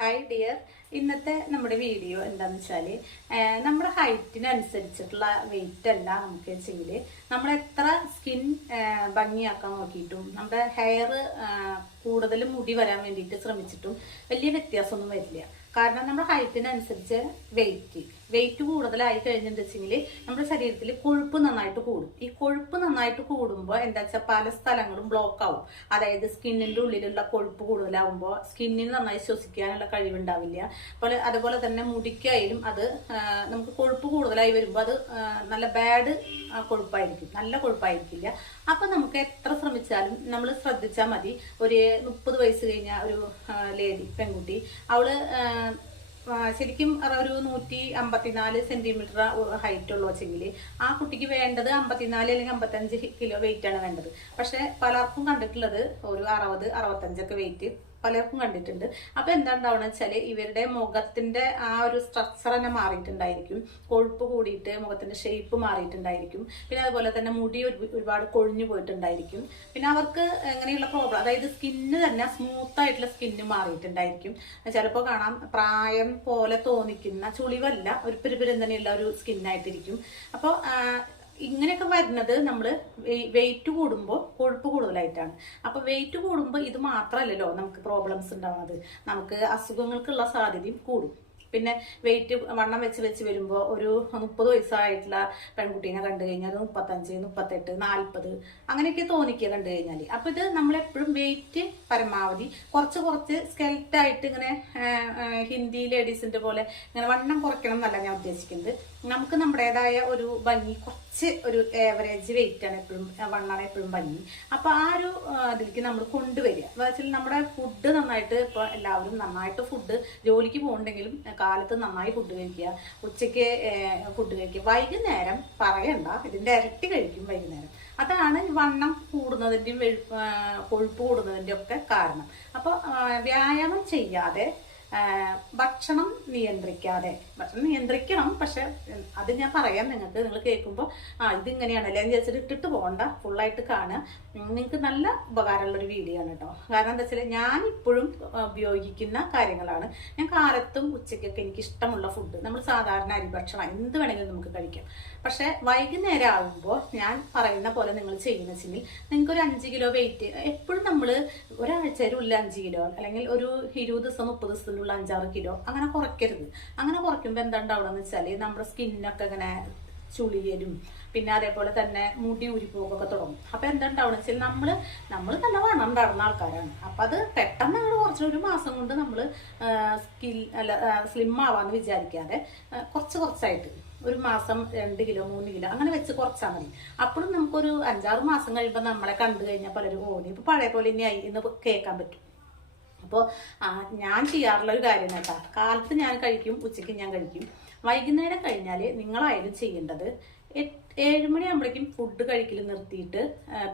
Hi dear, ഇന്നത്തെ നമ്മുടെ video എന്താന്ന് വെച്ചാല് നമ്മുടെ ഹൈറ്റിനനുസരിച്ചിട്ടുള്ള വെയിറ്റ് അല്ല നമുക്ക് വെച്ചെങ്കിൽ നമ്മൾ എത്ര സ്കിൻ ഭംഗിയാക്കാൻ നോക്കിയിട്ടും നമ്മുടെ ഹെയർ കൂടുതൽ മുടി വരാൻ വേണ്ടിയിട്ട് ശ്രമിച്ചിട്ടും വലിയ വ്യത്യാസമൊന്നും വരില്ല. കാരണം നമ്മുടെ ഹൈറ്റിനനുസരിച്ച് വെയിറ്റ് കൂടുതലായി കഴിഞ്ഞിട്ട് വെച്ചെങ്കിൽ നമ്മുടെ ശരീരത്തിൽ കൊഴുപ്പ് നന്നായിട്ട് കൂടും. ഈ കൊഴുപ്പ് നന്നായിട്ട് കൂടുമ്പോൾ എന്താ വെച്ചാൽ പല സ്ഥലങ്ങളും ബ്ലോക്ക് ആവും. അതായത് സ്കിന്നിന്റെ ഉള്ളിലുള്ള കൊഴുപ്പ് കൂടുതലാവുമ്പോൾ സ്കിന്നിന് നന്നായി ശ്വസിക്കാനുള്ള കഴിവുണ്ടാവില്ല. അതുപോലെ തന്നെ മുടിക്കായാലും അത് നമുക്ക് കൊഴുപ്പ് കൂടുതലായി വരുമ്പോൾ അത് നല്ല ബാഡ് കൊഴുപ്പായിരിക്കും, നല്ല കൊഴുപ്പായിരിക്കില്ല. അപ്പൊ നമുക്ക് എത്ര ശ്രമിച്ചാലും നമ്മൾ ശ്രദ്ധിച്ചാൽ മതി. ഒരു 30 വയസ്സ് കഴിഞ്ഞ ഒരു പെൺകുട്ടി അവള് ശരിക്കും ഒരു 154 സെന്റിമീറ്റർ ഹൈറ്റ് ഉള്ളു വെച്ചെങ്കിൽ ആ കുട്ടിക്ക് വേണ്ടത് 54 അല്ലെങ്കിൽ 55 കിലോ വെയിറ്റ് ആണ് വേണ്ടത്. പക്ഷെ പലർക്കും കണ്ടിട്ടുള്ളത് ഒരു 60-65 വെയിറ്റ് പലർക്കും കണ്ടിട്ടുണ്ട്. അപ്പൊ എന്താ ഉണ്ടാവുക വെച്ചാല് ഇവരുടെ മുഖത്തിന്റെ ആ ഒരു സ്ട്രക്ചർ തന്നെ മാറിയിട്ടുണ്ടായിരിക്കും, കൊഴുപ്പ് കൂടിയിട്ട് മുഖത്തിന്റെ ഷേപ്പ് മാറിയിട്ടുണ്ടായിരിക്കും. പിന്നെ അതുപോലെ തന്നെ മുടി ഒരുപാട് കൊഴിഞ്ഞു പോയിട്ടുണ്ടായിരിക്കും. പിന്നെ അവർക്ക് എങ്ങനെയുള്ള പ്രോബ്ലം, അതായത് സ്കിന്ന് തന്നെ സ്മൂത്ത് ആയിട്ടുള്ള സ്കിന്ന് മാറിയിട്ടുണ്ടായിരിക്കും. ചിലപ്പോൾ കാണാം പ്രായം പോലെ തോന്നിക്കുന്ന ചുളിവല്ല, ഒരു പിരിപിരുന്നനെയുള്ള ഒരു സ്കിന്നായിട്ടിരിക്കും. അപ്പോൾ ഇങ്ങനെയൊക്കെ വരുന്നത് നമ്മൾ വെയിറ്റ് കൂടുമ്പോൾ കൊഴുപ്പ് കൂടുതലായിട്ടാണ്. അപ്പൊ വെയിറ്റ് കൂടുമ്പോൾ ഇത് മാത്രമല്ലല്ലോ നമുക്ക് പ്രോബ്ലംസ് ഉണ്ടാവുന്നത്, നമുക്ക് അസുഖങ്ങൾക്കുള്ള സാധ്യതയും കൂടും. പിന്നെ വെയിറ്റ് വണ്ണം വെച്ച് വരുമ്പോൾ ഒരു 30 വയസ്സായിട്ടുള്ള പെൺകുട്ടീനെ കണ്ടു കഴിഞ്ഞാൽ 35, 38, 40 അങ്ങനെയൊക്കെ തോന്നിക്കുക കണ്ടു കഴിഞ്ഞാൽ. അപ്പൊ ഇത് നമ്മളെപ്പോഴും വെയിറ്റ് പരമാവധി കുറച്ച് സ്കെൽറ്റായിട്ട് ഇങ്ങനെ ഹിന്ദി ലേഡീസിന്റെ പോലെ ഇങ്ങനെ വണ്ണം കുറയ്ക്കണം എന്നല്ല ഞാൻ ഉദ്ദേശിക്കുന്നത്. നമുക്ക് നമ്മുടേതായ ഒരു ഭംഗി, കുറച്ച് ഒരു ഏവറേജ് വെയിറ്റ് ആണ് എപ്പോഴും, വണ്ണാണ് എപ്പോഴും ഭംഗി. അപ്പൊ ആ ഒരു ഇതിലേക്ക് നമ്മൾ കൊണ്ടുവരിക വെച്ചാൽ നമ്മുടെ ഫുഡ് നന്നായിട്ട്, ഇപ്പൊ എല്ലാവരും നന്നായിട്ട് ഫുഡ് ജോലിക്ക് പോകുന്നുണ്ടെങ്കിലും കാലത്ത് നന്നായി ഫുഡ് കഴിക്കുക, ഉച്ചയ്ക്ക് ഫുഡ് കഴിക്കുക, വൈകുന്നേരം പറയണ്ട ഇതിന്റെ ഇരട്ടി കഴിക്കും വൈകുന്നേരം. അതാണ് വണ്ണം കൂടുന്നതിന്റെയും കൊഴുപ്പ് കൂടുന്നതിന്റെ ഒക്കെ കാരണം. അപ്പൊ വ്യായാമം ചെയ്യാതെ ഭക്ഷണം നിയന്ത്രിക്കണം. പക്ഷെ അത് ഞാൻ പറയാം നിങ്ങൾക്ക്, നിങ്ങൾ കേൾക്കുമ്പോൾ ഇതിങ്ങനെയാണല്ലേ എന്ന് വിചാരിച്ചിട്ട് ഇട്ടിട്ട് പോകണ്ട, ഫുള്ളായിട്ട് കാണുക. നിങ്ങൾക്ക് നല്ല ഉപകാരമുള്ളൊരു വീഡിയോ ആണ് കേട്ടോ. കാരണം എന്താ വെച്ചാൽ ഞാൻ ഇപ്പോഴും ഉപയോഗിക്കുന്ന കാര്യങ്ങളാണ്. ഞാൻ കാലത്തും ഉച്ചയ്ക്കൊക്കെ എനിക്ക് ഇഷ്ടമുള്ള ഫുഡ്, നമ്മൾ സാധാരണ അരി ഭക്ഷണം എന്ത് വേണമെങ്കിലും നമുക്ക് കഴിക്കാം. പക്ഷെ വൈകുന്നേരം ആകുമ്പോൾ ഞാൻ പറയുന്ന പോലെ നിങ്ങൾ ചെയ്യുന്ന വെച്ചെങ്കിൽ നിങ്ങൾക്ക് ഒരു 5 കിലോ വെയിറ്റ് എപ്പോഴും നമ്മൾ ഒരാഴ്ചയിലുള്ള 5 കിലോ അല്ലെങ്കിൽ ഒരു 20 ദിവസം 30 ദിവസത്തിനുള്ള 5-6 കിലോ അങ്ങനെ കുറയ്ക്കരുത്. അങ്ങനെ കുറയ്ക്കുമ്പോൾ എന്താ ഉണ്ടാവുകയെന്ന് വെച്ചാൽ നമ്മുടെ സ്കിന്നൊക്കെ ഇങ്ങനെ ചുളിയലും പിന്നെ അതേപോലെ തന്നെ മുടി ഊരിപ്പോകൊക്കെ തുടങ്ങും. അപ്പൊ എന്താ ഉണ്ടാവുക വെച്ചാൽ നമ്മള് നല്ല വണ്ണം ഉണ്ടാകുന്ന ആൾക്കാരാണ്. അപ്പൊ അത് പെട്ടെന്ന് നമ്മൾ കുറച്ചൊരു മാസം കൊണ്ട് നമ്മൾ സ്ലിം ആവാന്ന് വിചാരിക്കാതെ കുറച്ചായിട്ട് ഒരു മാസം 2 കിലോ 3 കിലോ അങ്ങനെ വെച്ച് കുറച്ചാൽ മതി. അപ്പോഴും നമുക്കൊരു 5-6 മാസം കഴിയുമ്പോൾ നമ്മളെ കണ്ടു കഴിഞ്ഞാൽ പലരും ഇപ്പൊ പഴയ പോലെ ഇനി ആയി എന്ന് കേൾക്കാൻ പറ്റും. അപ്പോൾ ഞാൻ ചെയ്യാറുള്ള ഒരു കാര്യം കേട്ടാ, കാലത്ത് ഞാൻ കഴിക്കും, ഉച്ചയ്ക്ക് ഞാൻ കഴിക്കും. വൈകുന്നേരം കഴിഞ്ഞാൽ നിങ്ങളായാലും ചെയ്യേണ്ടത് 7 മണിയാകുമ്പോഴേക്കും ഫുഡ് കഴിക്കൽ നിർത്തിയിട്ട്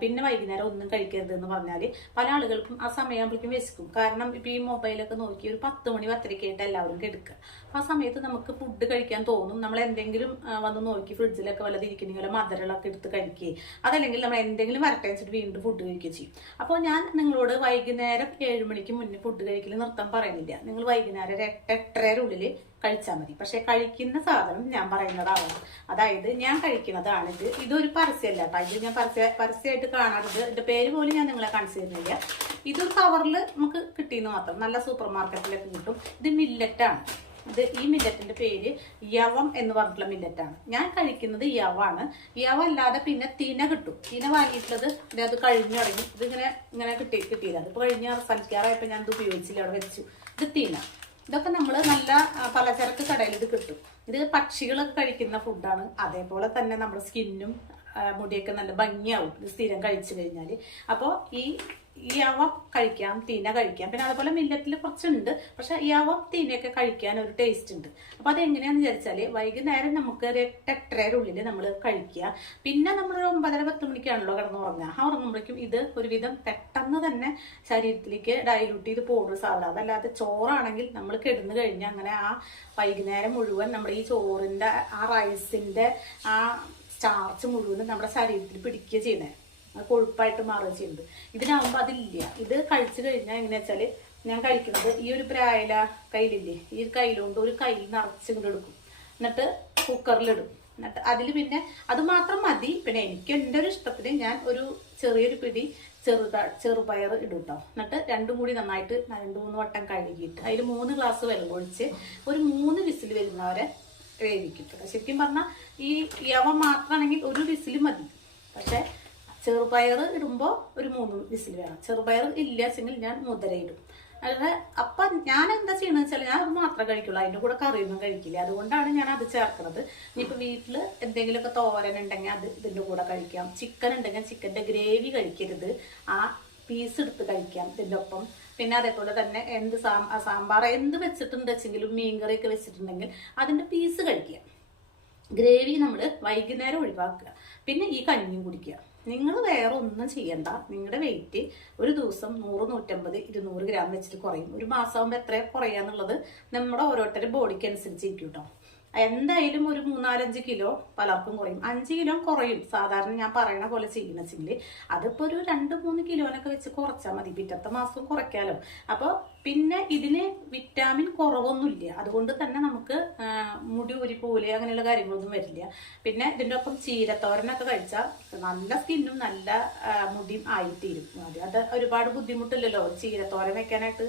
പിന്നെ വൈകുന്നേരം ഒന്നും കഴിക്കരുത് എന്ന് പറഞ്ഞാൽ പല ആളുകൾക്കും ആ സമയമാകുമ്പോഴേക്കും വിശക്കും. കാരണം ഇപ്പൊ ഈ മൊബൈലൊക്കെ നോക്കി ഒരു 10 മണി 10:30 ആയിട്ട് എല്ലാവരും കിടക്കുക. ആ സമയത്ത് നമുക്ക് ഫുഡ് കഴിക്കാൻ തോന്നും. നമ്മൾ എന്തെങ്കിലും വന്ന് നോക്കി ഫ്രിഡ്ജിലൊക്കെ വല്ലത് ഇരിക്കണമെങ്കിൽ വല്ല മധുരങ്ങളൊക്കെ എടുത്ത് കഴിക്കുക, അതല്ലെങ്കിൽ നമ്മൾ എന്തെങ്കിലും വരട്ടെ വെച്ചിട്ട് വീണ്ടും ഫുഡ് കഴിക്കുക ചെയ്യും. അപ്പോൾ ഞാൻ നിങ്ങളോട് വൈകുന്നേരം 7 മണിക്ക് മുന്നേ ഫുഡ് കഴിക്കൽ നിർത്താൻ പറയുന്നില്ല. നിങ്ങൾ വൈകുന്നേരം 8-8:30 കഴിച്ചാൽ മതി. പക്ഷെ കഴിക്കുന്ന സാധനം ഞാൻ പറയുന്നതാവണം. അതായത് ഞാൻ കഴിക്കുന്നതാണ് ഇതൊരു പരസ്യമല്ല കേട്ടോ. ഇത് ഞാൻ പരസ്യമായിട്ട് കാണാറുണ്ട്. ഇതിന്റെ പേര് പോലും ഞാൻ നിങ്ങളെ കാണിച്ചു തരുന്നില്ല. ഇതൊരു കവറിൽ നമുക്ക് കിട്ടിയെന്ന് മാത്രം, നല്ല സൂപ്പർ മാർക്കറ്റിലൊക്കെ കിട്ടും. ഇത് മില്ലറ്റാണ്. ഈ മില്ലറ്റിന്റെ പേര് യവം എന്ന് പറഞ്ഞിട്ടുള്ള മില്ലറ്റാണ്. ഞാൻ കഴിക്കുന്നത് യവാണ്. യവ അല്ലാതെ പിന്നെ തിന കിട്ടും. തിന വാങ്ങിയിട്ടുള്ളത് അത് കഴിഞ്ഞു തുടങ്ങി. ഇത് ഇങ്ങനെ കിട്ടിയതാണ്. ഇപ്പൊ കഴിഞ്ഞ സൽക്കാറായപ്പോ ഞാൻ ഇത് ഉപയോഗിച്ചില്ല, അവിടെ വെച്ചു. ഇത് തിന. ഇതൊക്കെ നമ്മൾ നല്ല പലചരക്ക് കടയിൽ ഇത് കിട്ടും. ഇത് പക്ഷികളൊക്കെ കഴിക്കുന്ന ഫുഡാണ്. അതേപോലെ തന്നെ നമ്മുടെ സ്കിന്നും മുടിയൊക്കെ നല്ല ഭംഗിയാവും ഇത് സ്ഥിരം കഴിച്ചു കഴിഞ്ഞാൽ. അപ്പോൾ ഈ യവം കഴിക്കാം, തീന കഴിക്കാം. പിന്നെ അതുപോലെ മില്ലറ്റിൽ കുറച്ചുണ്ട്, പക്ഷെ യവം തീനയൊക്കെ കഴിക്കാൻ ഒരു ടേസ്റ്റ് ഉണ്ട്. അപ്പൊ അതെങ്ങനെയാന്ന് വിചാരിച്ചാല് വൈകുന്നേരം നമുക്ക് ഒരു 8-8:30 നമ്മൾ കഴിക്കുക. പിന്നെ നമ്മൾ 9-10 മണിക്കാണല്ലോ കിടന്നുറങ്ങുക. ആ ഉറങ്ങുമ്പോഴേക്കും ഇത് ഒരുവിധം പെട്ടെന്ന് തന്നെ ശരീരത്തിലേക്ക് ഡൈലൂട്ട് ചെയ്ത് പോകുന്ന സാധനം. അതല്ലാതെ ചോറാണെങ്കിൽ നമ്മൾ കിടന്നു കഴിഞ്ഞാൽ അങ്ങനെ ആ വൈകുന്നേരം മുഴുവൻ നമ്മുടെ ഈ ചോറിന്റെ ആ റൈസിന്റെ ആ സ്റ്റാർച്ച് മുഴുവൻ നമ്മുടെ ശരീരത്തിൽ പിടിക്കുക ചെയ്യുന്നത്, കൊഴുപ്പായിട്ട് മാറുക ചെയ്യുന്നത്. ഇതിനാവുമ്പോൾ അതില്ല. ഇത് കഴിച്ചു കഴിഞ്ഞാൽ എങ്ങനെയാ വെച്ചാല് ഞാൻ കഴിക്കുന്നത് ഈ ഒരു പ്രായല കയ്യിലില്ലേ, ഈ കയ്യിലുകൊണ്ട് ഒരു കയ്യിൽ നിറച്ചിങ്ങോട്ട് എടുക്കും, എന്നിട്ട് കുക്കറിലിടും. എന്നിട്ട് അതിൽ പിന്നെ അത് മാത്രം മതി. പിന്നെ എനിക്ക് എൻ്റെ ഒരു ഇഷ്ടത്തിന് ഞാൻ ഒരു ചെറിയൊരു പിടി ചെറുപയർ ഇടും കേട്ടോ. എന്നിട്ട് രണ്ടും കൂടി നന്നായിട്ട് 2-3 വട്ടം കഴുകിയിട്ട് അതിൽ 3 ഗ്ലാസ് വെള്ളം ഒഴിച്ച് ഒരു 3 വിസിൽ വരുന്നവരെ വേവിക്കും. ശരിക്കും പറഞ്ഞാൽ ഈ യവ മാത്രമാണെങ്കിൽ ഒരു വിസിൽ മതി. പക്ഷെ ചെറുപയർ ഇടുമ്പോൾ ഒരു 3 വിസിൽ വേണം. ചെറുപയർ ഇല്ല വെച്ചെങ്കിൽ ഞാൻ മുതിര ഇടും. അല്ലാതെ അപ്പം ഞാൻ എന്താ ചെയ്യണമെന്ന് വെച്ചാൽ ഞാൻ അത് മാത്രമേ കഴിക്കുള്ളൂ, അതിൻ്റെ കൂടെ കറിയൊന്നും കഴിക്കില്ല. അതുകൊണ്ടാണ് ഞാൻ അത് ചേർക്കുന്നത്. ഇനിയിപ്പോൾ വീട്ടിൽ എന്തെങ്കിലുമൊക്കെ തോരൻ ഉണ്ടെങ്കിൽ അത് ഇതിൻ്റെ കൂടെ കഴിക്കാം. ചിക്കൻ ഉണ്ടെങ്കിൽ ചിക്കൻ്റെ ഗ്രേവി കഴിക്കരുത്, ആ പീസ് എടുത്ത് കഴിക്കാം ഇതിൻ്റെ ഒപ്പം. പിന്നെ അതേപോലെ തന്നെ എന്ത് സാമ്പാർ എന്ത് വെച്ചിട്ടുണ്ട് വെച്ചെങ്കിലും മീൻകറിയൊക്കെ വെച്ചിട്ടുണ്ടെങ്കിൽ അതിൻ്റെ പീസ് കഴിക്കുക. ഗ്രേവി നമ്മൾ വൈകുന്നേരം ഒഴിവാക്കുക. പിന്നെ ഈ കഞ്ഞിയും കുടിക്കുക. നിങ്ങൾ വേറെ ഒന്നും ചെയ്യണ്ട. നിങ്ങളുടെ വെയിറ്റ് ഒരു ദിവസം 100, 150, 200 ഗ്രാം വെച്ചിട്ട് കുറയും. ഒരു മാസമാകുമ്പോൾ എത്ര കുറയാന്നുള്ളത് നമ്മുടെ ഓരോരുത്തരുടെ ബോഡിക്ക് അനുസരിച്ച് ഇരിക്കും കേട്ടോ. എന്തായാലും ഒരു 3-4-5 കിലോ പലർക്കും കുറയും. 5 കിലോ കുറയും സാധാരണ ഞാൻ പറയണ പോലെ ചെയ്യണമെങ്കിൽ. അതിപ്പോൾ ഒരു 2-3 കിലോനൊക്കെ വെച്ച് കുറച്ചാൽ മതി. പിറ്റത്തെ മാസം കുറയ്ക്കാലോ. അപ്പോൾ പിന്നെ ഇതിന് വിറ്റാമിൻ കുറവൊന്നുമില്ല. അതുകൊണ്ട് തന്നെ നമുക്ക് മുടി ഊരി പോലെ അങ്ങനെയുള്ള കാര്യങ്ങളൊന്നും വരില്ല. പിന്നെ ഇതിൻ്റെ ഒപ്പം ചീരത്തോരനൊക്കെ കഴിച്ചാൽ നല്ല സ്കിന്നും നല്ല മുടിയും ആയിത്തീരും. അത് ഒരുപാട് ബുദ്ധിമുട്ടില്ലല്ലോ ചീരത്തോരൻ വെക്കാനായിട്ട്.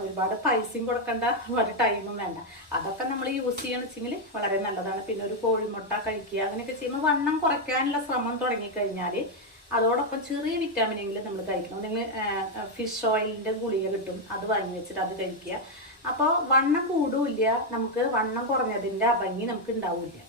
ഒരുപാട് പൈസയും കൊടുക്കണ്ട, ഒരുപാട് ടൈമും വേണ്ട. അതൊക്കെ നമ്മൾ യൂസ് ചെയ്യണമെന്ന് വെച്ചെങ്കിൽ വളരെ നല്ലതാണ്. പിന്നെ ഒരു കോഴിമുട്ട കഴിക്കുക, അങ്ങനെയൊക്കെ ചെയ്യുമ്പോൾ വണ്ണം കുറയ്ക്കാനുള്ള ശ്രമം തുടങ്ങിക്കഴിഞ്ഞാൽ അതോടൊപ്പം ചെറിയ വിറ്റാമിനെങ്കിലും നമ്മൾ കഴിക്കണം. നിങ്ങൾ ഫിഷ് ഓയിലിൻ്റെ ഗുളിക കിട്ടും, അത് വാങ്ങി വെച്ചിട്ട് അത് കഴിക്കുക. അപ്പോൾ വണ്ണം കൂടുമില്ല, നമുക്ക് വണ്ണം കുറഞ്ഞതിൻ്റെ അഭംഗി നമുക്ക് ഉണ്ടാവില്ല.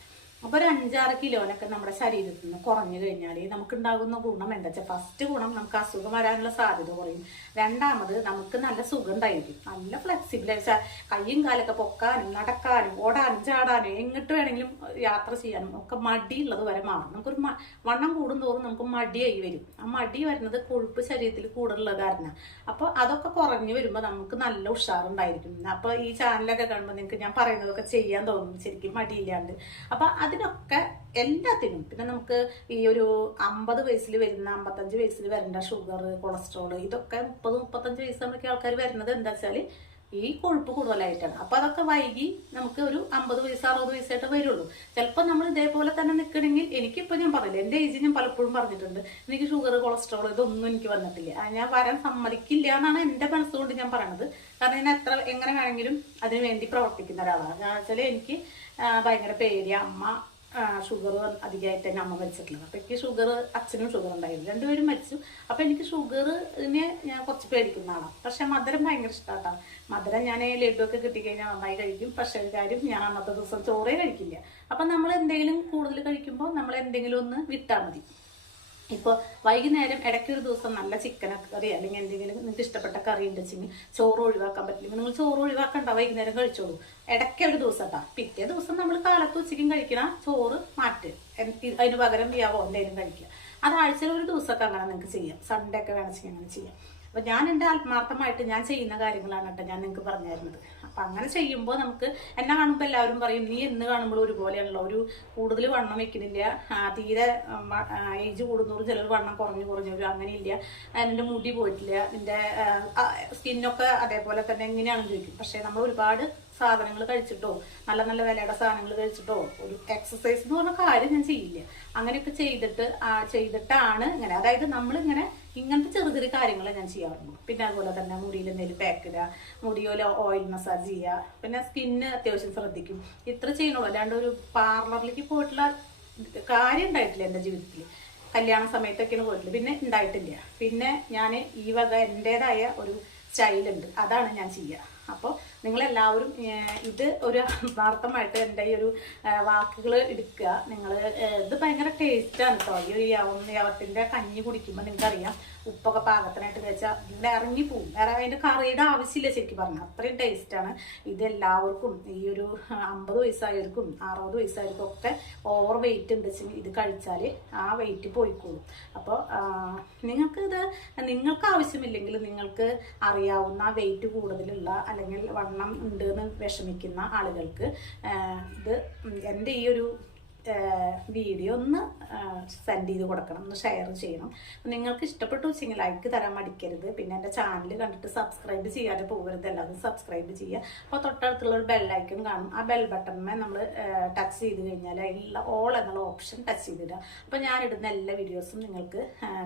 അപ്പോൾ ഒരു 5-6 കിലോനൊക്കെ നമ്മുടെ ശരീരത്തിൽ നിന്ന് കുറഞ്ഞു കഴിഞ്ഞാൽ നമുക്കുണ്ടാകുന്ന ഗുണം എന്താ വെച്ചാൽ, ഫസ്റ്റ് ഗുണം നമുക്ക് അസുഖം വരാനുള്ള സാധ്യത കുറയും. രണ്ടാമത് നമുക്ക് നല്ല സുഖം ഉണ്ടായിരിക്കും, നല്ല ഫ്ലെക്സിബിൾ വെച്ചാൽ കയ്യും കാലൊക്കെ പൊക്കാനും നടക്കാനും ഓടാനും ചാടാനും എങ്ങോട്ട് വേണമെങ്കിലും യാത്ര ചെയ്യാനും ഒക്കെ മടിയുള്ളത് വരെ മാറും. നമുക്കൊരു വണ്ണം കൂടുന്തോറും നമുക്ക് മടിയായി വരും. ആ മടി വരുന്നത് കൊഴുപ്പ് ശരീരത്തിൽ കൂടുതലുള്ള കാരണം. അപ്പോൾ അതൊക്കെ കുറഞ്ഞു വരുമ്പോൾ നമുക്ക് നല്ല ഉഷാറുണ്ടായിരിക്കും. അപ്പോൾ ഈ ചാനലൊക്കെ കാണുമ്പോൾ നിങ്ങൾക്ക് ഞാൻ പറയുന്നതൊക്കെ ചെയ്യാൻ തോന്നും ശരിക്കും മടിയില്ലാണ്ട്. അപ്പോൾ അതിനൊക്കെ എല്ലാത്തിനും. പിന്നെ നമുക്ക് ഈ ഒരു 50 വയസ്സിൽ വരുന്ന 55 വയസ്സിൽ വരേണ്ട ഷുഗർ, കൊളസ്ട്രോൾ, ഇതൊക്കെ 30-35 വയസ്സാകുമ്പോഴേക്കും ആൾക്കാർ വരുന്നത് എന്താ വെച്ചാൽ ഈ കൊഴുപ്പ് കൂടുതലായിട്ടാണ്. അപ്പൊ അതൊക്കെ വൈകി നമുക്ക് ഒരു 50 വയസ്സ് 60 വയസ്സായിട്ട് വരുള്ളൂ. ചിലപ്പോൾ നമ്മൾ ഇതേപോലെ തന്നെ നിൽക്കണമെങ്കിൽ, എനിക്കിപ്പോൾ ഞാൻ പറയില്ല, എൻ്റെ ഏജ് ഞാൻ പലപ്പോഴും പറഞ്ഞിട്ടുണ്ട്, എനിക്ക് ഷുഗർ, കൊളസ്ട്രോൾ ഇതൊന്നും എനിക്ക് വന്നിട്ടില്ല. ഞാൻ വരാൻ സമ്മതിക്കില്ല എന്നാണ് എൻ്റെ മനസ്സുകൊണ്ട് ഞാൻ പറയണത്. കാരണം ഞാൻ എങ്ങനെ വേണമെങ്കിലും അതിനു വേണ്ടി പ്രവർത്തിക്കുന്ന ഒരാളാണ്. ഞാൻ വെച്ചാൽ എനിക്ക് ഭയങ്കര പേടി. അമ്മ ഷുഗർ അധികമായിട്ട് തന്നെ അമ്മ മരിച്ചിട്ടുള്ളത്. അപ്പം എനിക്ക് ഷുഗർ, അച്ഛനും ഷുഗർ ഉണ്ടായിരുന്നു, 2 പേരും മരിച്ചു. അപ്പം എനിക്ക് ഷുഗറിനെ ഞാൻ കുറച്ച് പേടിക്കുന്നതാണ്. പക്ഷെ മധുരം ഭയങ്കര ഇഷ്ടമാട്ടോ. മധുരം ഞാൻ ലഡുവൊക്കെ കിട്ടിക്കഴിഞ്ഞാൽ നന്നായി കഴിക്കും. പക്ഷേ ഒരു കാര്യം, ഞാൻ അന്നത്തെ ദിവസം ചോറേ കഴിക്കില്ല. അപ്പം നമ്മൾ എന്തെങ്കിലും കൂടുതൽ കഴിക്കുമ്പോൾ നമ്മൾ എന്തെങ്കിലും ഒന്ന് വിട്ടാൽ മതി. ഇപ്പോൾ വൈകുന്നേരം ഇടയ്ക്കൊരു ദിവസം നല്ല ചിക്കനൊക്കെ കറി അല്ലെങ്കിൽ എന്തെങ്കിലും നിങ്ങൾക്ക് ഇഷ്ടപ്പെട്ട കറി ഉണ്ടെച്ചെങ്കിൽ ചോറ് ഒഴിവാക്കാൻ പറ്റില്ലെങ്കിൽ നിങ്ങൾ ചോറ് ഒഴിവാക്കണ്ട, വൈകുന്നേരം കഴിച്ചോളൂ. ഇടയ്ക്ക് ഒരു ദിവസം കേട്ടോ. പിറ്റേ ദിവസം നമ്മൾ കാലത്ത് ഉച്ചയ്ക്കും കഴിക്കണ ചോറ് മാറ്റ്, അതിന് പകരം യാവോ എന്തെങ്കിലും കഴിക്കുക. അത് ആഴ്ചയിൽ ഒരു ദിവസമൊക്കെ അങ്ങനെ നിങ്ങൾക്ക് ചെയ്യാം. സൺഡേ ഒക്കെ വേണമെങ്കിൽ അങ്ങനെ ചെയ്യാം. അപ്പോൾ ഞാൻ എൻ്റെ ആത്മാർത്ഥമായിട്ട് ഞാൻ ചെയ്യുന്ന കാര്യങ്ങളാണ് കേട്ടോ ഞാൻ നിങ്ങൾക്ക് പറഞ്ഞു തരുന്നത്. അപ്പം അങ്ങനെ ചെയ്യുമ്പോൾ നമുക്ക് എന്നെ കാണുമ്പോൾ എല്ലാവരും പറയും, നീ എന്ന് കാണുമ്പോൾ ഒരുപോലെയാണല്ലോ, ഒരു കൂടുതൽ വണ്ണം വെക്കുന്നില്ല, തീരെ ഏജ് കൂടുന്നോറും ചിലർ വണ്ണം കുറഞ്ഞു വരും, അങ്ങനെയില്ല, എൻ്റെ മുടി പോയിട്ടില്ല, നിൻ്റെ സ്കിന്നൊക്കെ അതേപോലെ തന്നെ എങ്ങനെയാണെന്ന് ചോദിക്കും. പക്ഷേ നമ്മൾ ഒരുപാട് സാധനങ്ങൾ കഴിച്ചിട്ടോ നല്ല നല്ല വിലയുടെ സാധനങ്ങൾ കഴിച്ചിട്ടോ ഒരു എക്സസൈസ് എന്ന് പറഞ്ഞ കാര്യം ഞാൻ ചെയ്യില്ല. അങ്ങനെയൊക്കെ ചെയ്തിട്ടാണ് ഇങ്ങനെ, അതായത് നമ്മളിങ്ങനെ ഇങ്ങനത്തെ ചെറിയ ചെറിയ കാര്യങ്ങളെ ഞാൻ ചെയ്യാറുള്ളൂ. പിന്നെ അതുപോലെ തന്നെ മുടിയിൽ എന്തെങ്കിലും പാക്ക് ഇടുക, മുടിയോല ഓയിൽ മസാജ് ചെയ്യുക, പിന്നെ സ്കിന്ന് അത്യാവശ്യം ശ്രദ്ധിക്കും. ഇത്ര ചെയ്യണുള്ളൂ. അല്ലാണ്ട് ഒരു പാർലറിലേക്ക് പോയിട്ടുള്ള കാര്യം ഉണ്ടായിട്ടില്ല എൻ്റെ ജീവിതത്തിൽ. കല്യാണ സമയത്തൊക്കെയാണ് പോയിട്ടില്ല, പിന്നെ ഉണ്ടായിട്ടില്ല. പിന്നെ ഞാൻ ഈ വക എൻ്റെതായ ഒരു സ്റ്റൈലുണ്ട്, അതാണ് ഞാൻ ചെയ്യുക. അപ്പോൾ നിങ്ങളെല്ലാവരും ഇത് ഒരു ആത്മാർത്ഥമായിട്ട് എൻ്റെ ഈ ഒരു വാക്കുകൾ എടുക്കുക. നിങ്ങൾ ഇത് ഭയങ്കര ടേസ്റ്റാണ് കേട്ടോ. ഈ യാവത്തിൻ്റെ കഞ്ഞി കുടിക്കുമ്പോൾ നിങ്ങൾക്കറിയാം, ഉപ്പൊക്കെ പാകത്തിനായിട്ട് കഴിച്ചാൽ നിങ്ങളുടെ ഇറങ്ങിപ്പോവും. വേറെ അതിൻ്റെ കറിയുടെ ആവശ്യമില്ല ശരിക്കും പറഞ്ഞാൽ, അത്രയും ടേസ്റ്റാണ്. ഇതെല്ലാവർക്കും ഈ ഒരു 50 വയസ്സായവർക്കും 60 വയസ്സായവർക്കും ഒക്കെ ഓവർ വെയിറ്റ് ഉണ്ടെങ്കിൽ ഇത് കഴിച്ചാൽ ആ വെയിറ്റ് പോയിക്കോളും. അപ്പോൾ നിങ്ങൾക്ക് ആവശ്യമില്ലെങ്കിൽ നിങ്ങൾക്ക് അറിയാവുന്ന വെയിറ്റ് കൂടുതലുള്ള അല്ലെങ്കിൽ വണ്ണം ഉണ്ട് എന്ന് വിഷമിക്കുന്ന ആളുകൾക്ക് ഇത് എൻ്റെ ഈ ഒരു വീഡിയോ ഒന്ന് സെൻഡ് ചെയ്ത് കൊടുക്കണം, ഒന്ന് ഷെയർ ചെയ്യണം. നിങ്ങൾക്ക് ഇഷ്ടപ്പെട്ടു വെച്ചെങ്കിൽ ലൈക്ക് തരാൻ മടിക്കരുത്. പിന്നെ എൻ്റെ ചാനൽ കണ്ടിട്ട് സബ്സ്ക്രൈബ് ചെയ്യാതെ പോകരുത്, എല്ലാവരും സബ്സ്ക്രൈബ് ചെയ്യുക. അപ്പോൾ തൊട്ടടുത്തുള്ള ഒരു ബെല്ലൈക്കൺ കാണും, ആ ബെൽ ബട്ടണിനെ നമ്മൾ ടച്ച് ചെയ്ത് കഴിഞ്ഞാൽ അതിലുള്ള ഓൾ എന്നുള്ള ഓപ്ഷൻ ടച്ച് ചെയ്തിടുക. അപ്പോൾ ഞാനിടുന്ന എല്ലാ വീഡിയോസും നിങ്ങൾക്ക്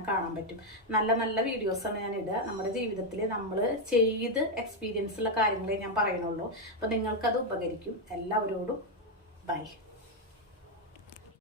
കാണാൻ പറ്റും. നല്ല നല്ല വീഡിയോസാണ് ഞാൻ ഇടുക. നമ്മുടെ ജീവിതത്തിൽ നമ്മൾ ചെയ്ത് എക്സ്പീരിയൻസ് ഉള്ള കാര്യങ്ങളെ ഞാൻ പറയണുള്ളൂ. അപ്പോൾ നിങ്ങൾക്കത് ഉപകരിക്കും. എല്ലാവരോടും ബൈ.